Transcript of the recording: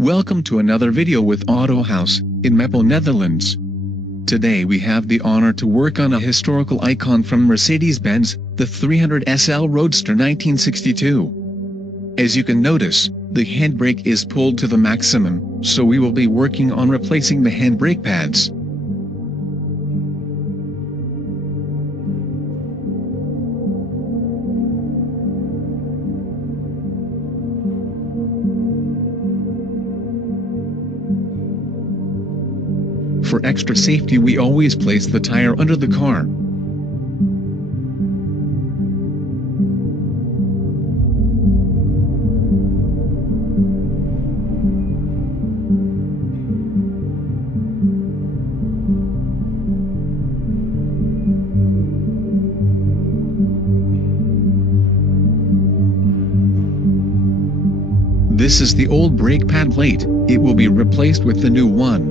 Welcome to another video with Autohuis in Meppel, Netherlands. Today we have the honor to work on a historical icon from Mercedes-Benz, the 300SL Roadster 1962. As you can notice, the handbrake is pulled to the maximum, so we will be working on replacing the handbrake pads. For extra safety we always place the tire under the car. This is the old brake pad plate, it will be replaced with the new one.